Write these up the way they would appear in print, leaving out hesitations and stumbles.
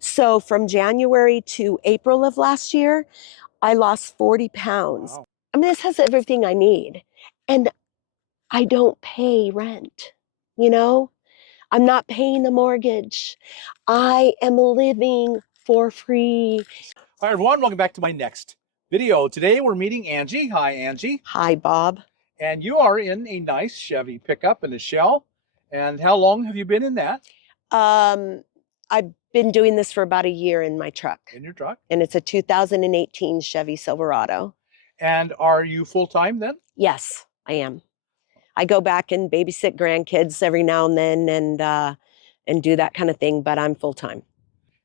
So from January to April of last year, I lost 40 pounds. Wow. I mean, this has everything I need. And I don't pay rent, you know? I'm not paying a mortgage. I am living for free. Hi everyone, welcome back to my next video. Today we're meeting Angie. Hi Angie. Hi, Bob. And you are in a nice Chevy pickup in a shell. And how long have you been in that? I've been doing this for about a year in my truck. In your truck? And it's a 2018 Chevy Silverado. And are you full-time then? Yes, I am. I go back and babysit grandkids every now and then and do that kind of thing, but I'm full-time.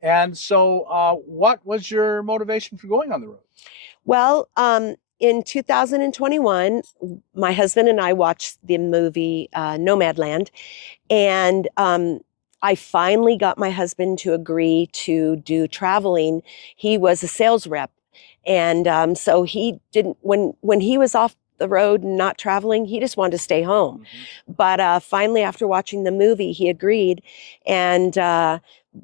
And so what was your motivation for going on the road? Well, in 2021, my husband and I watched the movie Nomadland, and I finally got my husband to agree to do traveling. He was a sales rep, and so he didn't, when he was off the road and not traveling, he just wanted to stay home. But finally, after watching the movie, he agreed, and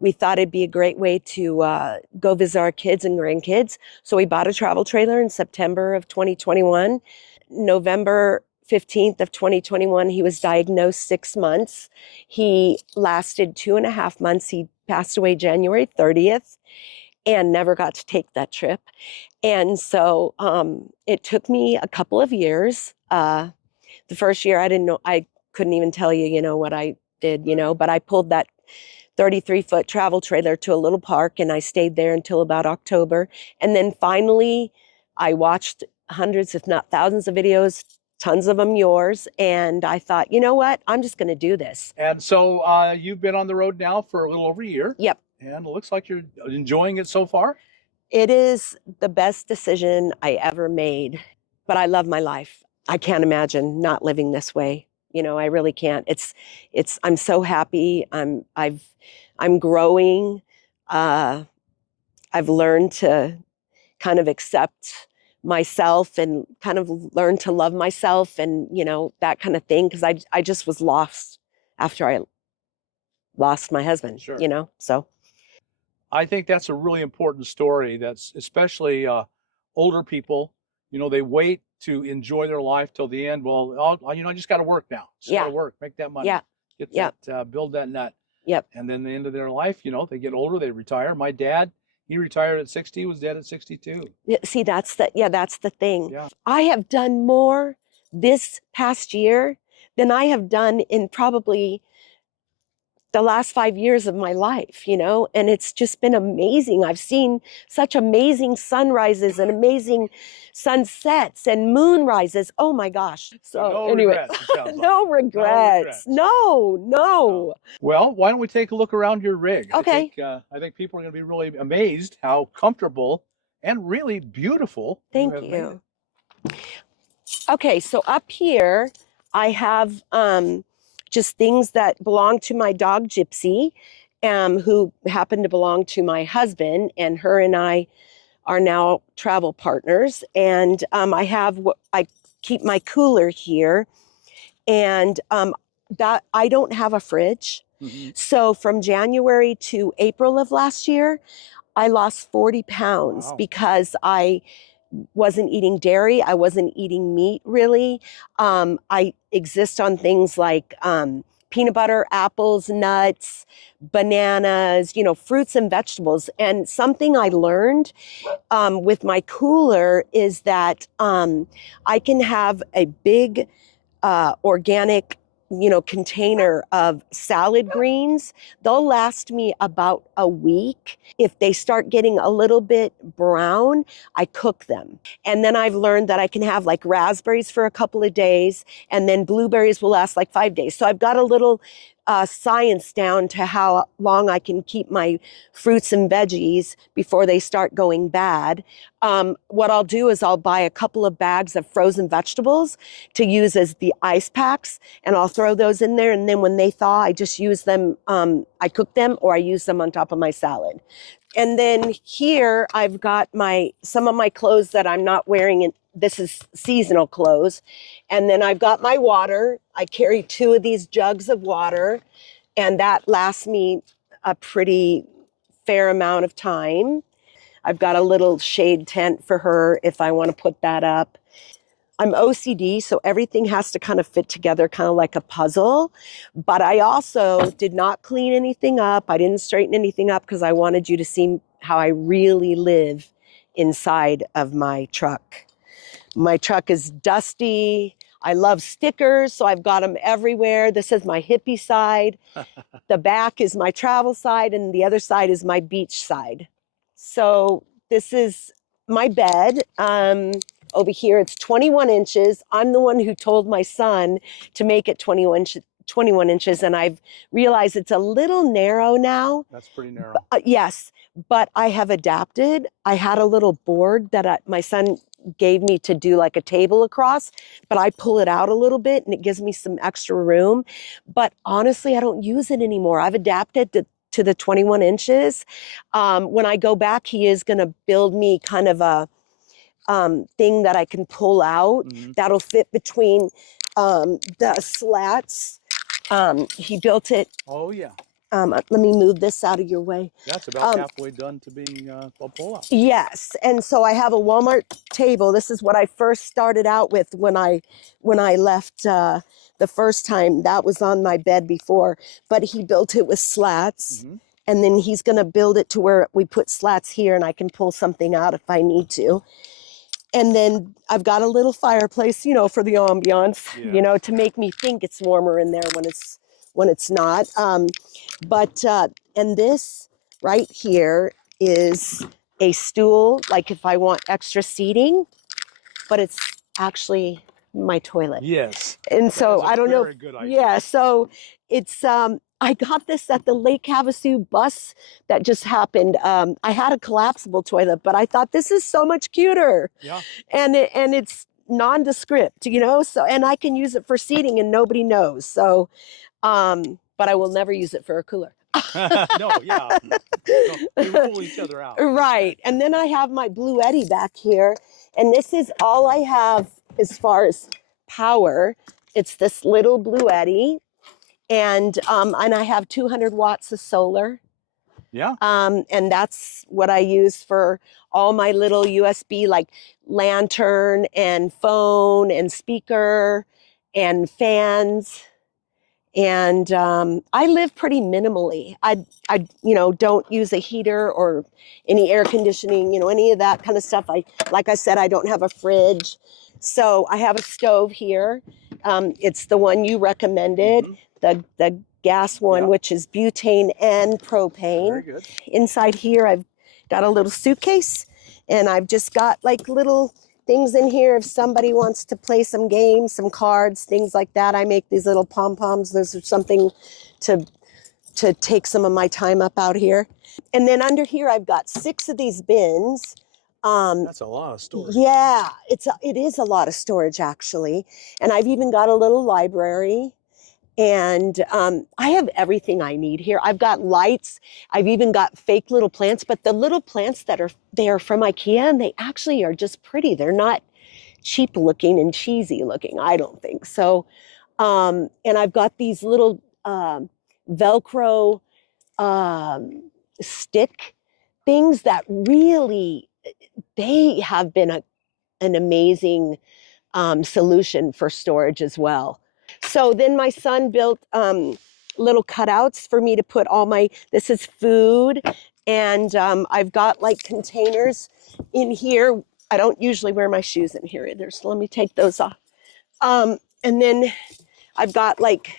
we thought it'd be a great way to go visit our kids and grandkids. So we bought a travel trailer in September of 2021. November 15th of 2021, he was diagnosed 6 months. He lasted 2.5 months. He passed away January 30th and never got to take that trip. And so it took me a couple of years. The first year I didn't know, I couldn't even tell you, what I did, but I pulled that 33-foot travel trailer to a little park, and I stayed there until about October. And then finally, I watched hundreds, if not thousands of videos, tons of them yours, and I thought, you know what? I'm just going to do this. And so you've been on the road now for a little over a year. Yep. And it looks like you're enjoying it so far. It is the best decision I ever made, but I love my life. I can't imagine not living this way. I really can't. I'm so happy. I'm growing. I've learned to kind of accept myself and kind of learn to love myself and, that kind of thing. Because I just was lost after I lost my husband, Sure. So. I think that's a really important story. That's especially older people, they wait to enjoy their life till the end. Well, I just got to work now. Just got to work, make that money, get that, build that nut. Yep. And then the end of their life, they get older, they retire. My dad, he retired at 60, was dead at 62. See, that's the thing. Yeah. I have done more this past year than I have done in probably the last 5 years of my life, and it's just been amazing. I've seen such amazing sunrises and amazing sunsets and moonrises. Oh my gosh. So no anyway, regrets, it sounds like. no regrets. No. Well, why don't we take a look around your rig? Okay. I think people are going to be really amazed how comfortable and really beautiful Thank you have you. made it. Okay, so up here I have just things that belong to my dog Gypsy, who happen to belong to my husband, and her and I are now travel partners. And I keep my cooler here, and that I don't have a fridge. So from January to April of last year, I lost 40 pounds because I wasn't eating dairy. I wasn't eating meat, really. I exist on things like peanut butter, apples, nuts, bananas, fruits and vegetables. And something I learned with my cooler is that I can have a big organic container of salad greens. They'll last me about a week. If they start getting a little bit brown, I cook them. And then I've learned that I can have like raspberries for a couple of days, and then blueberries will last like 5 days. So I've got a little science down to how long I can keep my fruits and veggies before they start going bad. What I'll do is I'll buy a couple of bags of frozen vegetables to use as the ice packs, and I'll throw those in there. And then when they thaw, I just use them. I cook them, or I use them on top of my salad. And then here I've got some of my clothes that I'm not wearing. This is seasonal clothes. And then I've got my water. I carry 2 of these jugs of water, and that lasts me a pretty fair amount of time. I've got a little shade tent for her if I want to put that up. I'm OCD, so everything has to kind of fit together, kind of like a puzzle. But I also did not clean anything up. I didn't straighten anything up because I wanted you to see how I really live inside of my truck. My truck is dusty. I love stickers, so I've got them everywhere. This is my hippie side. The back is my travel side, and the other side is my beach side. So this is my bed. Over here, it's 21 inches. I'm the one who told my son to make it 21 inches, and I've realized it's a little narrow now. That's pretty narrow. Yes, but I have adapted. I had a little board that my son gave me to do like a table across, but I pull it out a little bit and it gives me some extra room. But honestly, I don't use it anymore. I've adapted to the 21 inches. When I go back, he is going to build me kind of a thing that I can pull out that'll fit between the slats. He built it. Oh, yeah. Let me move this out of your way. That's about halfway done to being a pull-out. Yes, and so I have a Walmart table. This is what I first started out with when I left the first time. That was on my bed before, but he built it with slats, and then he's going to build it to where we put slats here, and I can pull something out if I need to. And then I've got a little fireplace, you know, for the ambiance, you know, to make me think it's warmer in there when it's not. And this right here is a stool, like if I want extra seating, but it's actually my toilet. Yes. And so I don't know. Very good idea. Yeah. So it's, I got this at the Lake Havasu bus that just happened. I had a collapsible toilet, but I thought this is so much cuter. Yeah. And it's nondescript, you know, so, and I can use it for seating and nobody knows. So, but I will never use it for a cooler. No, yeah. No, we rule each other out. Right. And then I have my Bluetti back here. And this is all I have as far as power. It's this little Bluetti. And I have 200 watts of solar. Yeah. And that's what I use for all my little USB, like lantern and phone and speaker and fans. And I live pretty minimally. I don't use a heater or any air conditioning, you know, any of that kind of stuff. Like I said, I don't have a fridge. So I have a stove here. It's the one you recommended, the gas one, which is butane and propane. Very good. Inside here, I've got a little suitcase, and I've just got like little things in here if somebody wants to play some games, some cards, things like that. I make these little pom-poms. Those are something to take some of my time up out here. And then under here, I've got 6 of these bins. That's a lot of storage. Yeah, it is a lot of storage, actually. And I've even got a little library. And I have everything I need here. I've got lights. I've even got fake little plants, but the little plants that are there from IKEA, and they actually are just pretty. They're not cheap looking and cheesy looking, I don't think. So, and I've got these little Velcro stick things that really, they have been an amazing solution for storage as well. So then my son built little cutouts for me to put all this is food, and I've got like containers in here. I don't usually wear my shoes in here either, so let me take those off. And then I've got like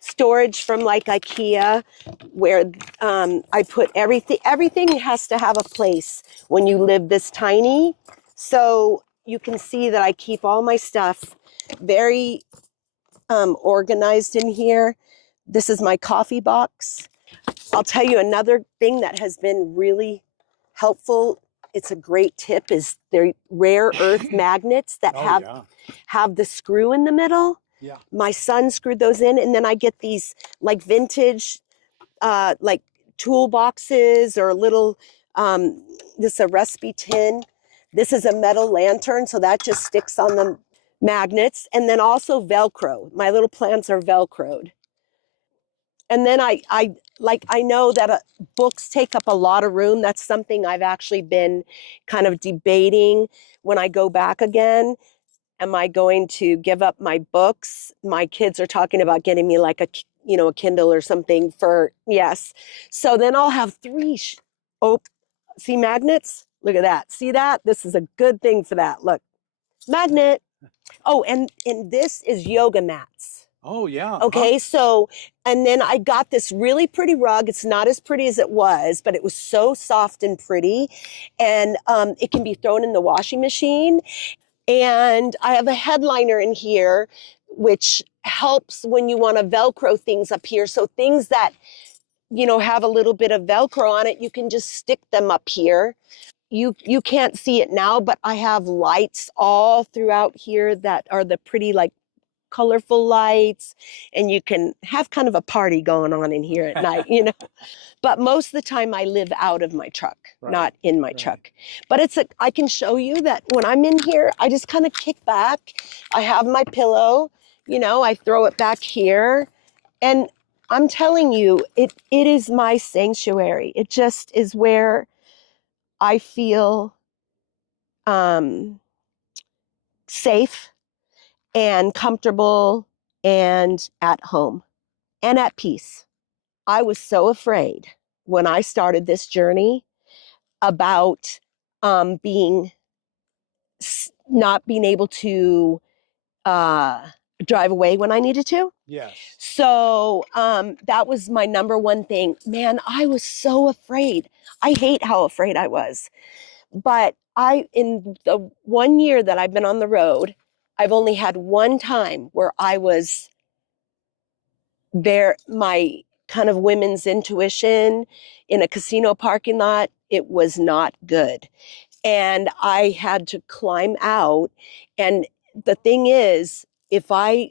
storage from like IKEA where I put everything. Everything has to have a place when you live this tiny. So you can see that I keep all my stuff very organized in here. This is my coffee box. I'll tell you another thing that has been really helpful. It's a great tip, is they're rare earth magnets that have the screw in the middle. Yeah. My son screwed those in, and then I get these like vintage like toolboxes or little this is a recipe tin. This is a metal lantern, so that just sticks on the magnets, and then also Velcro. My little plants are Velcroed. And then I like, I know that books take up a lot of room. That's something I've actually been kind of debating when I go back again. Am I going to give up my books? My kids are talking about getting me like a, a Kindle or something for, yes. So then I'll have three, see magnets? Look at that. See that? This is a good thing for that. Look, magnet. Oh, and this is yoga mats. Oh, yeah. Okay, so, and then I got this really pretty rug. It's not as pretty as it was, but it was so soft and pretty. And it can be thrown in the washing machine. And I have a headliner in here, which helps when you want to Velcro things up here. So things that, have a little bit of Velcro on it, you can just stick them up here. You can't see it now, but I have lights all throughout here that are the pretty, like, colorful lights, and you can have kind of a party going on in here at night, But most of the time I live out of my truck, not in my truck. But I can show you that when I'm in here, I just kind of kick back. I have my pillow, I throw it back here. And I'm telling you, it is my sanctuary. It just is where I feel safe and comfortable and at home and at peace. I was so afraid when I started this journey about not being able to drive away when I needed to. Yes. So that was my number one thing. Man, I was so afraid. I hate how afraid I was. But in the 1 year that I've been on the road, I've only had one time where I was there, my kind of women's intuition in a casino parking lot, it was not good. And I had to climb out. And the thing is, if I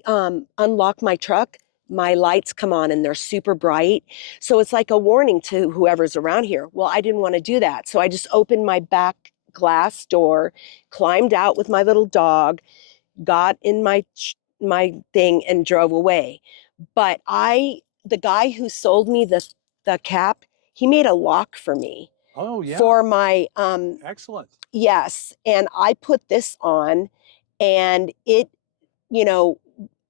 unlock my truck, my lights come on and they're super bright. So it's like a warning to whoever's around here. Well, I didn't want to do that. So I just opened my back glass door, climbed out with my little dog, got in my thing and drove away. But the guy who sold me the cap, he made a lock for me. Oh, yeah. For my excellent. Yes, and I put this on, and it,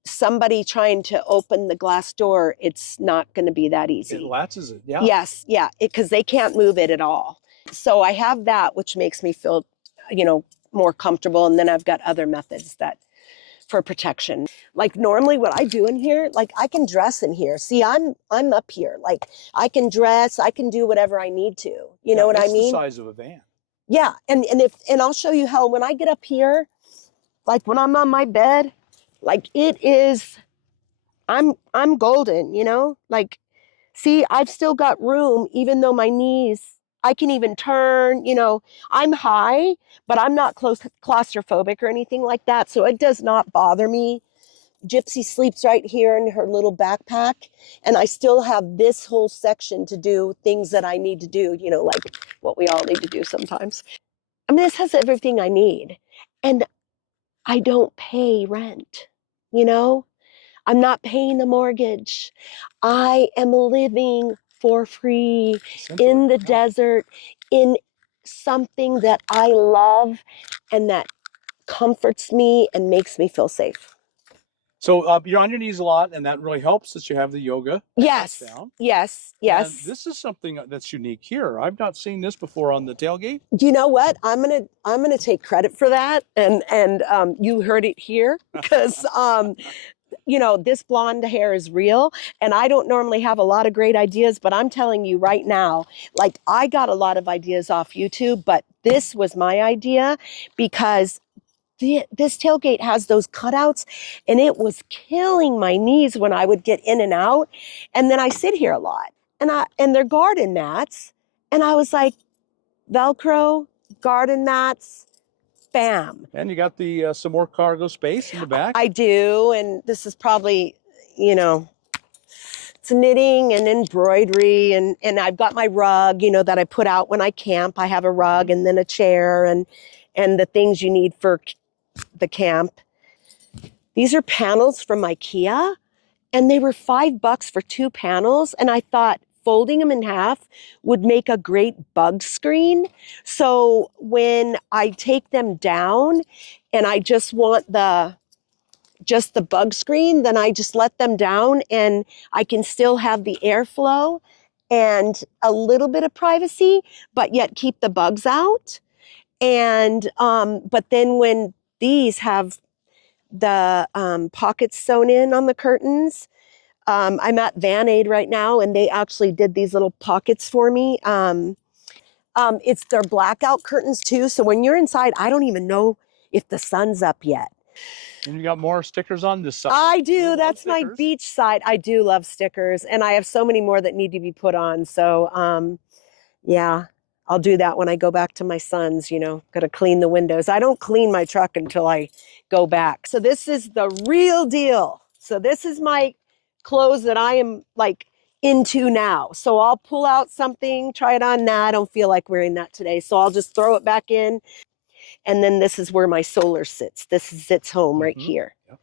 somebody trying to open the glass door, it's not going to be that easy. It latches it, yeah. Yes, yeah, because they can't move it at all. So I have that, which makes me feel, more comfortable. And then I've got other methods for protection. Like normally what I do in here, like I can dress in here. See, I'm up here. Like I can dress, I can do whatever I need to. You know what I mean? It's the size of a van. Yeah, and I'll show you how when I get up here, like when I'm on my bed, like it is, I'm golden, Like, see, I've still got room, even though my knees, I can even turn, I'm high, but I'm not claustrophobic or anything like that, so it does not bother me. Gypsy sleeps right here in her little backpack, and I still have this whole section to do things that I need to do, like what we all need to do sometimes. I mean, this has everything I need, and I don't pay rent, I'm not paying a mortgage. I am living for free in the desert, in something that I love and that comforts me and makes me feel safe. So you're on your knees a lot, and that really helps that you have the yoga. Yes, yes. And this is something that's unique here. I've not seen this before on the tailgate. Do you know what? I'm gonna take credit for that, and you heard it here because this blonde hair is real, and I don't normally have a lot of great ideas, but I'm telling you right now, like I got a lot of ideas off YouTube, but this was my idea because this tailgate has those cutouts, and it was killing my knees when I would get in and out. And then I sit here a lot, and they're garden mats, and I was like, Velcro, garden mats, bam. And you got the some more cargo space in the back. I do, and this is probably, it's knitting and embroidery, and I've got my rug, that I put out when I camp. I have a rug and then a chair and the things you need for the camp. These are panels from IKEA, and they were $5 for 2 panels, and I thought folding them in half would make a great bug screen. So when I take them down and I just want just the bug screen, then I just let them down and I can still have the airflow and a little bit of privacy, but yet keep the bugs out. And but then when these have the pockets sewn in on the curtains, I'm at Van Aid right now, and they actually did these little pockets for me. It's their blackout curtains too, so when you're inside, I don't even know if the sun's up yet. And you got more stickers on this side. I do. That's my beach side. I do love stickers, and I have so many more that need to be put on. So, yeah, I'll do that when I go back to my son's. You know, got to clean the windows. I don't clean my truck until I go back. So this is the real deal. So this is my clothes that I am like into now. So I'll pull out something, try it on. Nah, I don't feel like wearing that today. So I'll just throw it back in. And then this is where my solar sits. This sits home right here. Yep.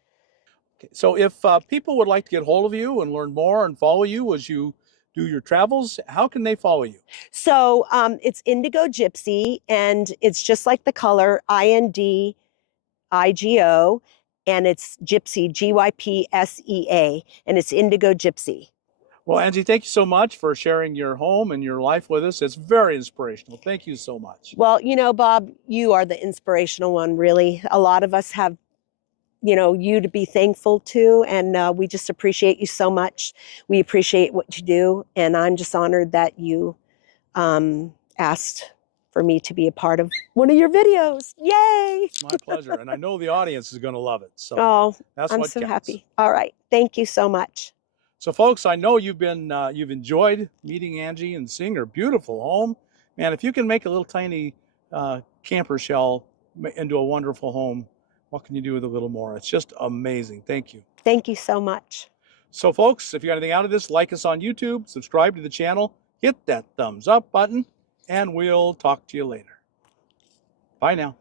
Okay. So if people would like to get hold of you and learn more and follow you as you do your travels, how can they follow you? So it's Indigo Gypsy, and it's just like the color INDIGO, and it's Gypsy, GYPSEA, and it's Indigo Gypsy. Well, Angie, thank you so much for sharing your home and your life with us. It's very inspirational. Thank you so much. Well, you know, Bob, you are the inspirational one, really. A lot of us have, you know, you to be thankful to, and we just appreciate you so much. We appreciate what you do, and I'm just honored that you asked for me to be a part of one of your videos. Yay! My pleasure, and I know the audience is going to love it. So that's I'm what so counts. happy. All right, thank you so much. So, folks, I know you've enjoyed meeting Angie and seeing her beautiful home. Man, if you can make a little tiny camper shell into a wonderful home, what can you do with a little more? It's just amazing. Thank you. Thank you so much. So, folks, if you got anything out of this, like us on YouTube, subscribe to the channel, hit that thumbs up button, and we'll talk to you later. Bye now.